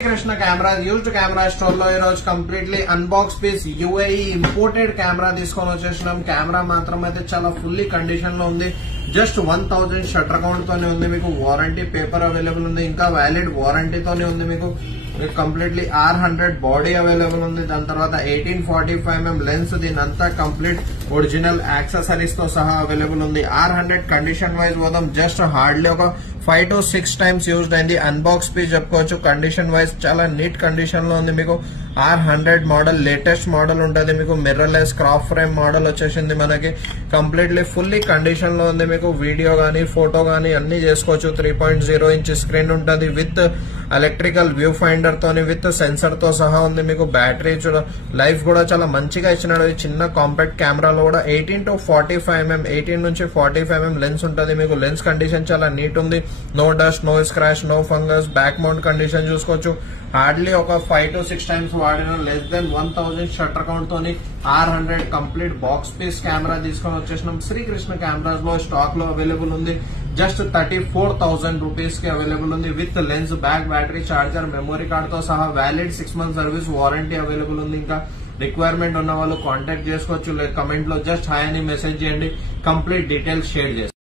Krishna camera used camera store లో ఈ రోజు completely unbox piece UAE imported camera తీసుకొని వచ్చేసినాం. కెమెరా మాత్రం అయితే చాలా ఫుల్లీ కండిషన్ లో ఉంది. జస్ట్ 1000 షట్టర్ కౌంట్ తోనే ఉంది. మీకు వారంటీ పేపర్ అవైలబుల్ ఉంది. ఇంకా వ్యాలిడ్ వారంటీతోనే ఉంది. మీకు కంప్లీట్లీ R100 బాడీ అవైలబుల్ ఉంది. దాని తర్వాత 1845mm లెన్స్. దీనంతా కంప్లీట్ ఒరిజినల్ యాక్సెసరీస్ తో సహా అవైలబుల్ ఉంది. R100 కండిషన్ వైజ్ పోదాం. జస్ట్ హార్డ్లీ ఒక 5 to 6 టైమ్స్ యూజ్డ్ అయింది. అన్బాక్స్ పీస్ చెప్పుకోవచ్చు. కండిషన్ వైజ్ చాలా నీట్ కండిషన్ లో ఉంది. మీకు R100 మోడల్ లేటెస్ట్ మోడల్ ఉంటుంది. మీకు మిర్రర్లెస్ క్రాప్ ఫ్రేమ్ మోడల్ వచ్చేసింది. మనకి కంప్లీట్లీ ఫుల్లీ కండిషన్ లో ఉంది. మీకు వీడియో గానీ ఫోటో గానీ అన్ని చేసుకోవచ్చు. 3.0 ఇంచ్ స్క్రీన్ ఉంటుంది. విత్ ఎలక్ట్రికల్ వ్యూ ఫైండర్ తోని విత్ సెన్సర్ తో సహా ఉంది. మీకు బ్యాటరీ లైఫ్ కూడా చాలా మంచిగా ఇచ్చినాడు. చిన్న కాంపాక్ట్ కెమెరాలో కూడా 18 to 45mm 18 నుంచి 45mm లెన్స్ ఉంటుంది. మీకు లెన్స్ కండిషన్ చాలా నీట్ ఉంది. No dust, no scratch, no fungus. Back mount condition చూసుకోవచ్చు. హార్డ్లీ ఒక 5 to 6 టైమ్స్ వాడిన లెస్ దెన్ 1000 షట్టర్ కౌంట్ తోని R100 complete box piece camera తీసుకొని వచ్చేసినాం. శ్రీకృష్ణ కెమెరాస్ లో స్టాక్ లో అవైలబుల్ ఉంది. జస్ట్ 34,000 రూపీస్ కి అవైలబుల్ ఉంది. With lens, back, battery, charger, memory card తో సహా valid 6 months service warranty available ఉంది. ఇంకా రిక్వైర్మెంట్ ఉన్న వాళ్ళు కాంటాక్ట్ చేసుకోవచ్చు. కమెంట్ లో జస్ట్ హాయ్ అని మెసేజ్ చేయండి. కంప్లీట్ డీటెయిల్స్ షేర్ చేస్తాం.